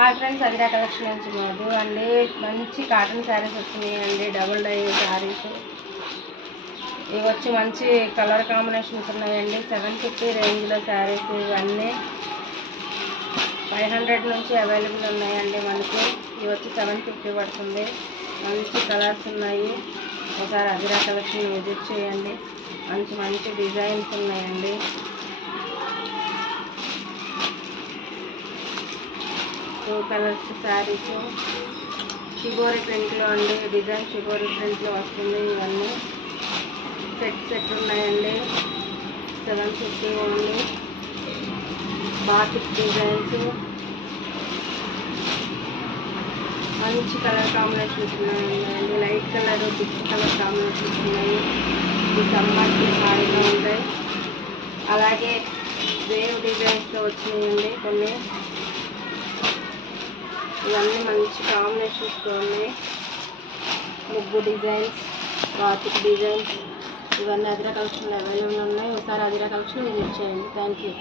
Hi friends, అదిరా collection నుంచి మధు అండి. మంచి కాటన్ శారీస్ వచ్చినాయండి, డబుల్ డై శారీస్. ఇవి వచ్చి మంచి కలర్ కాంబినేషన్స్ ఉన్నాయండి. 750 రేంజ్లో శారీస్ ఇవన్నీ 500 నుంచి అవైలబుల్ ఉన్నాయండి మనకి. ఇవి వచ్చి 750 పడుతుంది. మంచి కలర్స్ ఉన్నాయి. ఒకసారి అదిరా కలెక్షన్ విజిట్ చేయండి. మంచి మంచి డిజైన్స్ ఉన్నాయండి. టూ కలర్స్ శారీస్ షిబోరి ప్రింట్లో అండి. డిజైన్ షిబోరి ప్రింట్లో వస్తుంది. ఇవన్నీ సెట్ ఉన్నాయండి. 750 ఓన్లీ. బాతిక్ డిజైన్స్, మంచి కలర్ కాంబినేషన్స్ ఉన్నాయండి. Light colour, thick colour combinations ఉన్నాయి. ఈ సమ్మర్కి హాయిగా ఉంటాయి. అలాగే వేవ్ డిజైన్స్లో వచ్చినాయండి కొన్ని. ఇవన్నీ మంచి కాంబినేషన్స్తో ఉన్నాయి. ముగ్గు డిజైన్స్, బాతిక్ డిజైన్స్ ఇవన్నీ అదిరా కలెక్షన్లో అవైలబుల్ ఉన్నాయి. ఒకసారి అదిరా కలెక్షన్ విజిట్ చేయండి. Thank you.